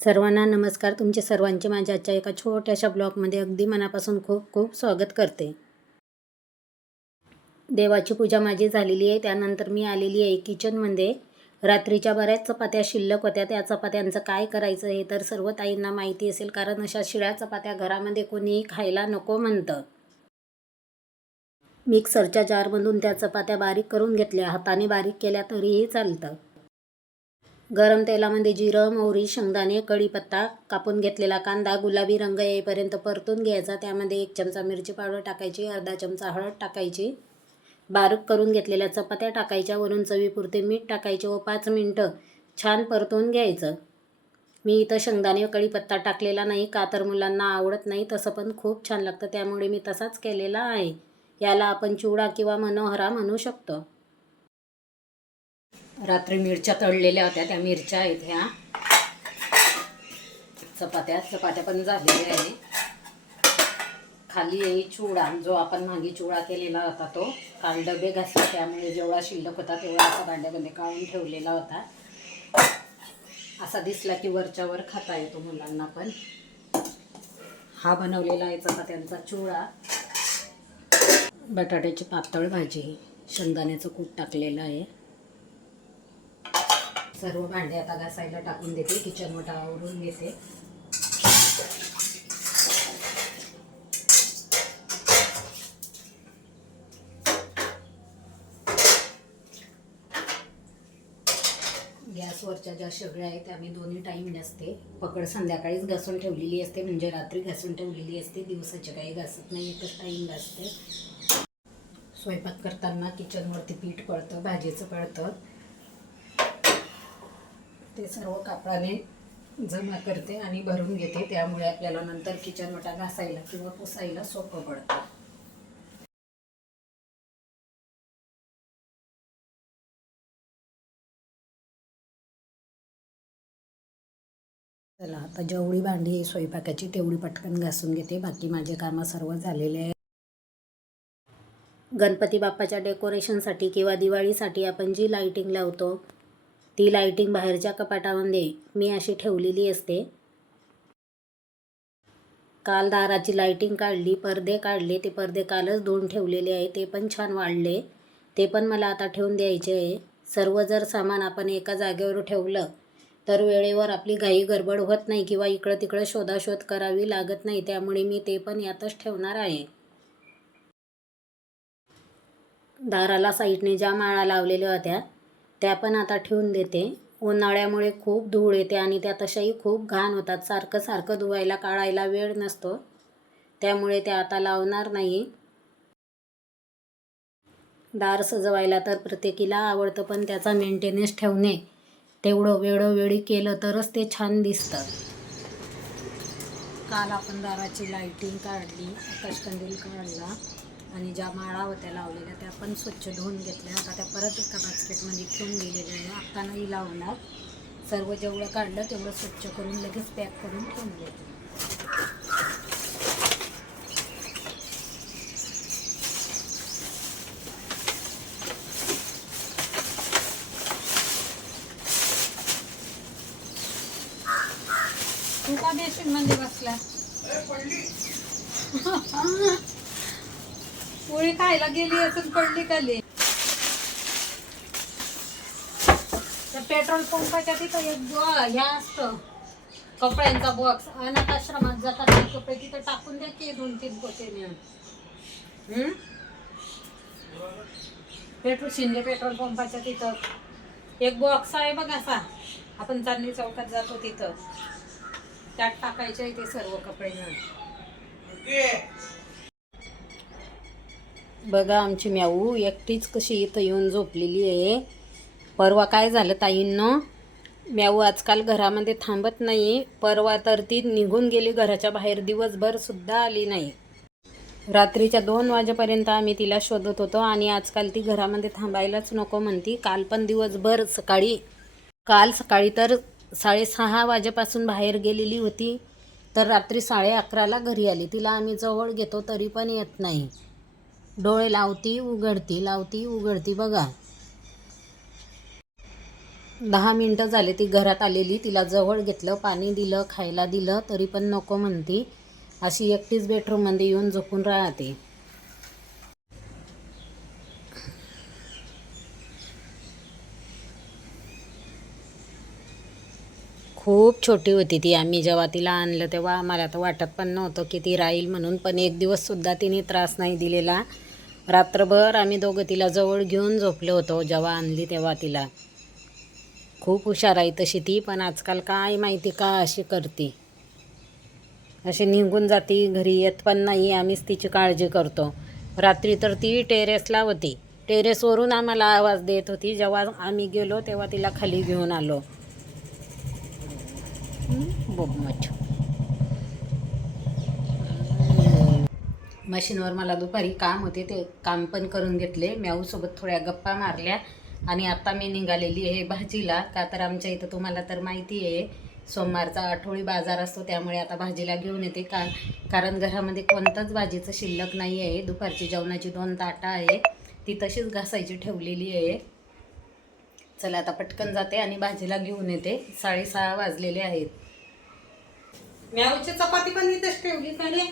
सर्वांना नमस्कार. तुमचे सर्वांचे माझ्या आजच्या एका छोट्याशा ब्लॉगमध्ये अगदी मनापासून खूप खूप स्वागत करते. देवाची पूजा माझी झालेली आहे. त्यानंतर मी आलेली आहे किचनमध्ये. रात्रीच्या बऱ्याच चपात्या शिल्लक होत्या. त्या चपात्यांचं काय करायचं हे तर सर्व ताईंना माहिती असेल, कारण अशा शिळ्या चपात्या घरामध्ये कोणीही खायला नको म्हणतं. मिक्सरच्या जारमधून त्या चपात्या बारीक करून घेतल्या. हाताने बारीक केल्या तरीही चालतं. गरम तेलामध्ये जिरं, मोहरी, शेंगदाणे, कढीपत्ता, कापून घेतलेला कांदा गुलाबी रंग येईपर्यंत परतून घ्यायचा. त्यामध्ये 1 चमचा मिरची पावडर टाकायची, अर्धा चमचा हळद टाकायची, बारीक करून घेतलेल्या चपात्या टाकायच्या, वरून चवीपुरते मीठ टाकायचे व 5 मिनटं छान परतून घ्यायचं. मी इथं शेंगदाणे कढीपत्ता टाकलेला नाही, का तर मुलांना आवडत नाही. तसं पण खूप छान लागतं, त्यामुळे मी तसाच केलेला आहे. याला आपण चिवडा किंवा मनोहरा म्हणू शकतो. रात्री मिरच्या तळलेल्या होत्या, त्या मिरच्या आहेत ह्या. चपात्या पण झालेल्या आहे. खाली आहे चिवडा, जो आपण मागे चिवडा केलेला होता तो. काल डबे घासले, त्यामुळे जेवढा शिल्लक होता तेवढा असा भांड्यामध्ये काढून ठेवलेला होता. असा दिसला की वरच्या वर खाता येतो मुलांना पण. हा बनवलेला आहे चपात्यांचा चिवडा. बटाट्याची पातळ भाजी, शेंगदाण्याचं कूट टाकलेलं आहे. सर्व भांडे आता घासायला टाकून देते. किचन वटा आवरून घेते. गॅसवरच्या ज्या शेगड्या आहेत त्या मी दोन्ही टाईम घासते. पकड संध्याकाळीच घासून ठेवलेली असते, म्हणजे रात्री घासून ठेवलेली असते. दिवसाचे काही घासत नाही, एकच टाईम घासते. स्वयंपाक करताना किचनवरती पीठ पडतं, भाजीचं पडतं. ते सर्व कापडाने जमा करते आणि भरून घेते. त्यामुळे आपल्याला नंतर किचन वटा घासायला किंवा पुसायला सोपं पडतं. चला, आता जेवढी भांडी स्वयंपाकाची तेवढी पटकन घासून घेते. बाकी माझे कामं सर्व झालेले आहे. गणपती बाप्पाच्या डेकोरेशनसाठी किंवा दिवाळीसाठी आपण जी लाईटिंग लावतो ती लाईटिंग बाहेरच्या कपाटामध्ये मी अशी ठेवलेली असते. काल दाराची लाईटिंग काढली, पडदे काढले. ते पडदे कालच धुवून ठेवलेले आहे. ते पण छान वाढले. ते पण मला आता ठेवून द्यायचे आहे. सर्व जर सामान आपण एका जागेवर ठेवलं तर वेळेवर आपली घाई गडबड होत नाही किंवा इकडं तिकडं शोधाशोध करावी लागत नाही. त्यामुळे मी ते पण यातच ठेवणार आहे. दाराला साईडने ज्या माळा लावलेल्या होत्या त्या पण आता ठेवून देते. उन्हाळ्यामुळे खूप धूळ येते आणि त्या तशाही खूप घाण होतात. सारखं सारखं धुवायला काढायला वेळ नसतो, त्यामुळे त्या आता लावणार नाही. दार सजवायला तर प्रत्येकीला आवडतं, पण त्याचा मेंटेनन्स ठेवणे तेवढं वेळोवेळी केलं तरच ते छान दिसतं. काल आपण दाराची लाईटिंग काढली, आकाशकंदील काढला आणि ज्या माळा होत्या लावलेल्या त्या पण स्वच्छ धुवून घेतल्या. आता त्या परत एका बास्केटमध्ये ठेवून गेलेल्या आहे. आता नाही लावणार. सर्व जेवढं काढलं तेवढं स्वच्छ करून लगेच पॅक करून ठेवून घेते. तू का बेसिनमध्ये बसला? पोळी खायला गेली असून पडली खाली. त्या पेट्रोल पंपाच्या तिथं एक ह्या असतं कपड्यांचा बॉक्स. अनाथ आश्रमात जातात ते कपडे, तिथं टाकून द्या की 2-3 पोते. शिंदे पेट्रोल पंपाच्या तिथं एक बॉक्स आहे बघ असा, आपण चांदणी चौकात जातो तिथं. त्यात टाकायचे आहे ते सर्व कपडे. बघा आमची म्याऊ एकटीच कशी इथं येऊन झोपलेली आहे. परवा काय झालं ताईंनो, म्याऊ आजकाल घरामध्ये थांबत नाही. परवा तर ती निघून गेली घराच्या बाहेर, दिवसभर सुद्धा आली नाही. रात्रीच्या 2 वाजेपर्यंत आम्ही तिला शोधत होतो आणि आजकाल ती घरामध्ये थांबायलाच नको म्हणती. काल पण दिवसभर काल सकाळी तर 6:30 वाजेपासून बाहेर गेलेली होती, तर रात्री 11:30ला घरी आली. तिला आम्ही जवळ घेतो तरी पण येत नाही. डोळे लावती उघडती, लावती उघडती. बघा 10 मिनटं झाले ती घरात आलेली. तिला जवळ घेतलं, पाणी दिलं, खायला दिलं, तरी पण नको म्हणती. अशी एकटीच बेडरूममध्ये येऊन झोपून राहते. खूप छोटी होती ती. आम्ही जेव्हा तिला आणलं तेव्हा आम्हाला तर वाटत पण नव्हतं की ती राहील म्हणून. पण एक दिवससुद्धा तिने त्रास नाही दिलेला. रात्रभर आम्ही दोघं तिला जवळ घेऊन झोपलो होतो जेव्हा आणली तेव्हा तिला. खूप हुशार आहे तशी ती, पण आजकाल काय माहिती का अशी करते. अशी निघून जाती, घरी येत पण नाही. आम्हीच तिची काळजी करतो. रात्री तर ती टेरेसला होती. टेरेसवरून आम्हाला आवाज देत होती. जेव्हा आम्ही गेलो तेव्हा तिला खाली घेऊन आलो. बोबमच. मशीनवर मला दुपारी काम होते, ते काम पण करून घेतले. म्याऊसोबत थोड्या गप्पा मारल्या आणि आता मी निघालेली आहे भाजीला. का तर आमच्या इथं तुम्हाला तर माहिती आहे सोमवारचा आठवडी बाजार असतो, त्यामुळे आता भाजीला घेऊन येते. कारण घरामध्ये कोणताच भाजीचं शिल्लक नाही आहे. दुपारची जेवणाची 2 ताटं आहे, ती तशीच घासायची ठेवलेली आहे. चला आता पटकन जाते आणि भाजीला घेऊन येते. 6:30 वाजलेले आहेत. म्याऊची चपाती पण इथेच ठेवली का रे?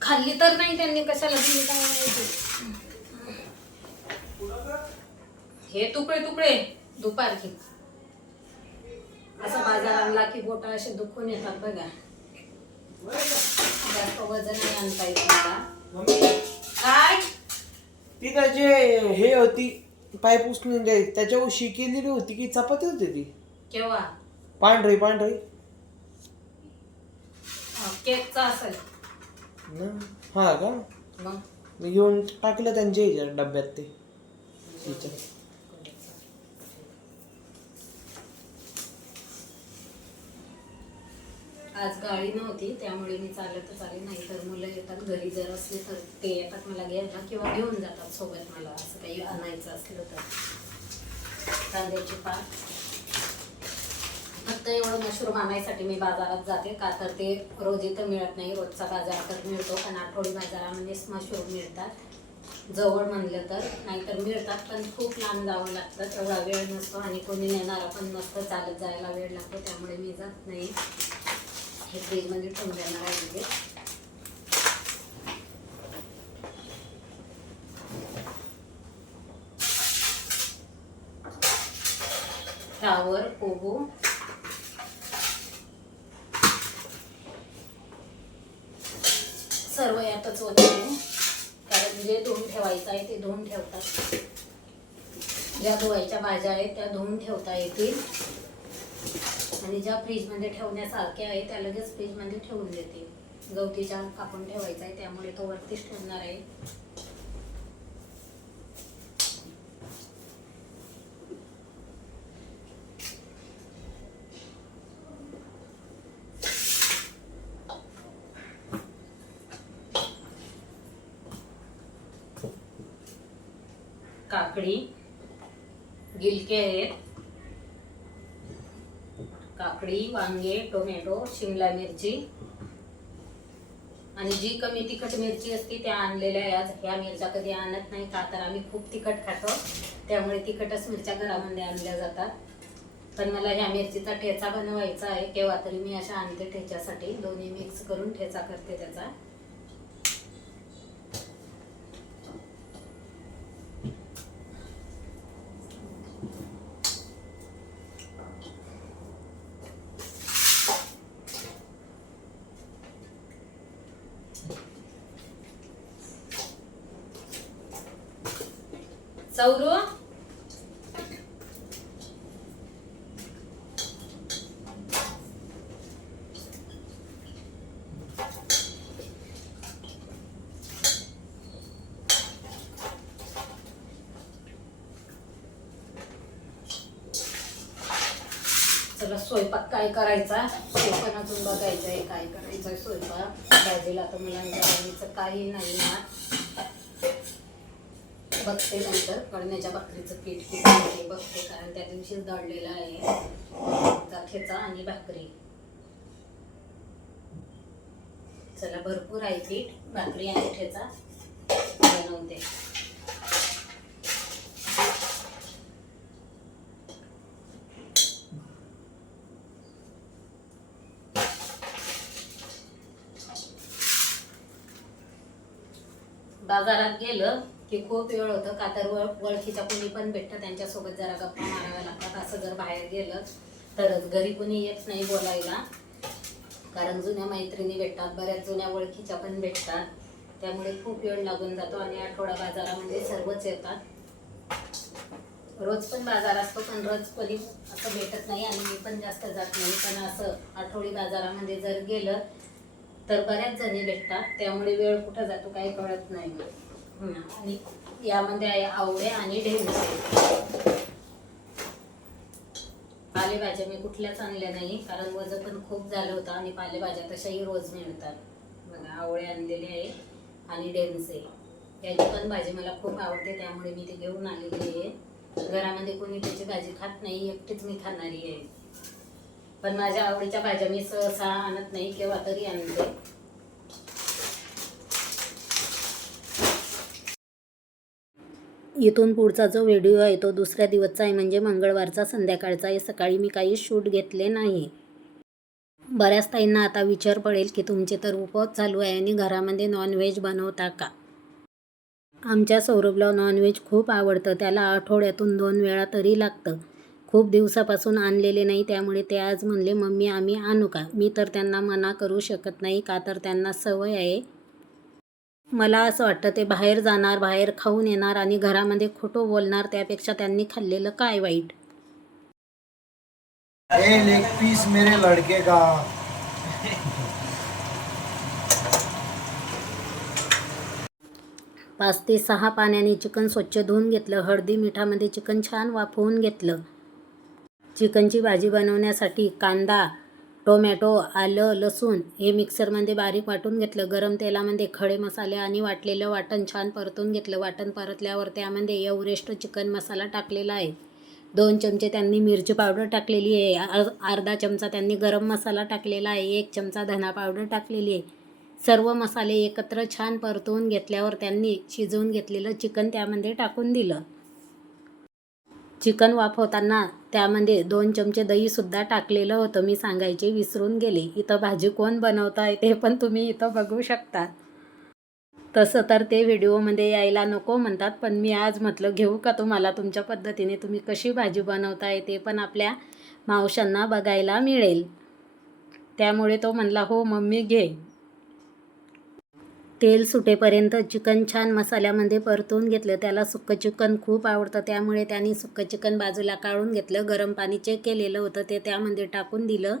खाल्ली तर नाही त्यांनी, कशाला दिली काय माहिती. हे तुकडे तुकडे दुपारची असं बाजार आणला की बोट असे दुखून येतात बघा. जास्त वजन नाही आणता येत मला. काय तिथं जे हे होती पाय पुसणून त्याच्यावर केलेली होती की चपाती होती ती? केव्हा? पांढरी पांढरी केकचा असेल ना. हा का? मग मी घेऊन टाकलं त्यांच्या ह्याच्यात डब्यात ते तिच्या. आज गाडी नव्हती त्यामुळे मी चालतच आले. नाही तर मुलं येतात घरी, जर असले तर ते येतात मला घ्यायला किंवा घेऊन जातात सोबत मला, असं काही आणायचं असलं तर. कांद्याची पात फक्त एवढं मशरूम आणायसाठी मी बाजारात जाते. का तर ते रोज इथं मिळत नाही. रोजचा बाजार तर मिळतो पण आठवडी बाजारामध्येच मशरूम मिळतात जवळ म्हणलं तर. नाहीतर मिळतात पण खूप लांब जावं लागतं, तेवढा वेळ नसतो आणि कोणी नेणारा पण नसतं. चालत जायला वेळ लागतो, त्यामुळे मी जात नाही. हे फ्रीजमध्ये ठेवून देणार आहे. फ्लावर, कोबू, सर्व यातच होते. कारण जे धुवून ठेवायचं आहे ते धुवून ठेवतात. ज्या धुवायच्या भाज्या आहेत त्या धुवून ठेवता येतील आणि ज्या फ्रीजमध्ये ठेवण्यासारख्या आहे त्या लगेच फ्रीजमध्ये ठेवून देते. गवती चहा कापून ठेवायचा आहे त्यामुळे तो वरतीच ठेवणार आहे. काकडी, गिलके आहेत. काकडी, वांगे, टोमॅटो, शिमला मिरची आणि जी कमी तिखट मिरची असते त्या आणलेल्या आहेत. ह्या मिरच्या कधी आणत नाही का तर आम्ही खूप तिखट खातो, त्यामुळे तिखटच मिरच्या घरामध्ये आणल्या जातात. पण मला ह्या मिरचीचा ठेचा बनवायचा आहे. केव्हा तरी मी अशा आणते ठेच्यासाठी, दोन्ही मिक्स करून ठेचा करते त्याचा. सौरू चला स्वयंपाक काय करायचा स्वयंपाकातून बघायचं आहे काय करायचं स्वयंपाक. भाजीला तर मुलांच्या भाजीचं काही नाही ना, बघते नंतर. कळण्याच्या भाकरीचं पीठ किती बघते, कारण त्या दिवशीच दळलेलं आहे. ठेचा आणि भाकरी. चला भरपूर आहे पीठ, भाकरी आणि ठेचा बनवते. बाजारात गेलं की खूप वेळ होतं का तर ओळखीच्या कुणी पण भेटतं त्यांच्यासोबत जरा गप्पा माराव्या लागतात. असं जर बाहेर गेलं तरच घरी कुणी येत नाही बोलायला, कारण जुन्या मैत्रिणी भेटतात, बऱ्याच जुन्या ओळखीच्या पण भेटतात, त्यामुळे खूप वेळ लागून जातो. आणि आठवडा बाजारामध्ये सर्वच येतात. रोज पण बाजार असतो पण रोज कधी असं भेटत नाही आणि मी पण जास्त जात नाही, पण असं आठवडी बाजारामध्ये जर गेलं तर बऱ्याच जणी भेटतात, त्यामुळे वेळ कुठं जातो काही कळत नाही. आणि यामध्ये आहे आवळे आणि ढेमसे. पालेभाज्या मी कुठल्याच आणल्या नाही कारण वजन पण खूप झालं होतं आणि पालेभाज्या तशाही रोज मिळतात. बघा आवळे आणलेले आहे आणि ढेमसे, याची पण भाजी मला खूप आवडते त्यामुळे मी ते घेऊन आलेली आहे. घरामध्ये कोणी त्याची भाजी खात नाही, एकटीच मी खाणारी आहे. पण माझ्या आवडीच्या भाज्या मी सहसा आणत नाही, केव्हा तरी आणते. इथून पुढचा जो व्हिडिओ आहे तो दुसऱ्या दिवसचा आहे, म्हणजे मंगळवारचा संध्याकाळचा आहे. सकाळी मी काही शूट घेतले नाही. बऱ्याच ताईंना आता विचार पडेल की तुमचे तर उपवास चालू आहे आणि घरामध्ये नॉनव्हेज बनवता का? आमच्या सौरभला नॉनव्हेज खूप आवडतं, त्याला आठवड्यातून 2 वेळा तरी लागतं. खूप दिवसापासून आणलेले नाही, त्यामुळे ते आज म्हणले मम्मी आम्ही आणू का? मी तर त्यांना मना करू शकत नाही का तर त्यांना सवय आहे. मला असं वाटतं ते बाहेर जाणार, बाहेर खाऊन येणार आणि घरामध्ये खोटं बोलणार, त्यापेक्षा त्यांनी खाल्लेलं काय वाईट. ये लेग पीस मेरे लड़के का। 5 ते 6 पाण्याने चिकन स्वच्छ धुवून घेतलं. हळदी मिठामध्ये चिकन छान वाफवून घेतलं. चिकनची भाजी बनवण्यासाठी कांदा, टोमॅटो, आलं, लसूण हे मिक्सरमध्ये बारीक वाटून घेतलं. गरम तेलामध्ये खडे मसाले आणि वाटलेलं वाटण छान परतून घेतलं. वाटण परतल्यावर त्यामध्ये एव्हरेस्ट चिकन मसाला टाकलेला आहे. 2 चमचे त्यांनी मिरची पावडर टाकलेली आहे. अर्धा चमचा त्यांनी गरम मसाला टाकलेला आहे. 1 चमचा धना पावडर टाकलेली आहे. सर्व मसाले एकत्र छान परतवून घेतल्यावर त्यांनी शिजवून घेतलेलं चिकन त्यामध्ये टाकून दिलं. चिकन वाफवताना त्यामध्ये 2 चमचे दहीसुद्धा टाकलेलं होतं, मी सांगायचे विसरून गेले. इथं भाजी कोण बनवत आहे ते पण तुम्ही इथं बघू शकता. तसं तर ते व्हिडिओमध्ये यायला नको म्हणतात, पण मी आज म्हटलं घेऊ का तुम्हाला तुमच्या पद्धतीने तुम्ही कशी भाजी बनवताय ते पण आपल्या मावशांना बघायला मिळेल. त्यामुळे तो म्हणला हो मम्मी घे. तेल सुटेपर्यंत चिकन छान मसाल्यामध्ये परतून घेतलं. त्याला सुक्कं चिकन खूप आवडतं, त्यामुळे त्यांनी सुक्कं चिकन बाजूला काढून घेतलं. गरम पाणी चेक केलेलं होतं ते त्यामध्ये टाकून दिलं.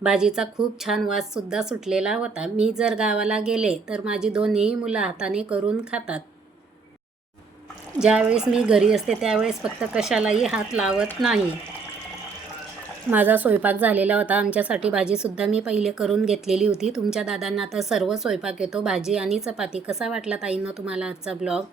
भाजीचा खूप छान वाससुद्धा सुटलेला होता. मी जर गावाला गेले तर माझी दोन्ही मुलं हाताने करून खातात. ज्यावेळेस मी घरी असते त्यावेळेस फक्त कशालाही हात लावत नाही. माझा स्वयंपाक झालेला होता. आमच्यासाठी भाजीसुद्धा मी पहिले करून घेतलेली होती. तुमच्या दादांना तर सर्व स्वयंपाक येतो, भाजी आणि चपाती. कसा वाटला ताईंनो तुम्हाला आजचा ब्लॉग?